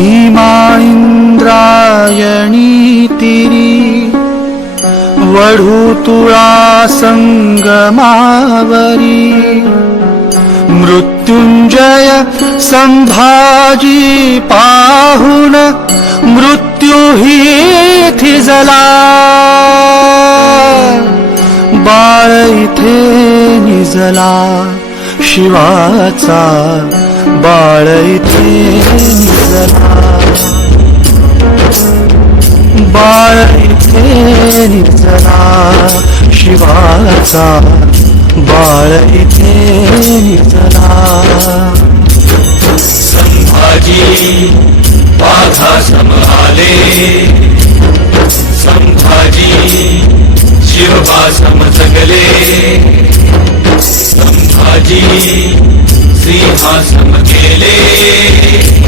भीमा इंद्रायणी तिरी वढू तुळा संगमावरी मृत्युंजय संभाजी पाहुन मृत्यू ही थिजला बाळ इथे निजला शिवाचा बाळ इथे निजला शिवाचा बाळ इथे निजला संभाजी बाधा आले संभाजी शिवबा समजगले संभाजी सिंहासम केले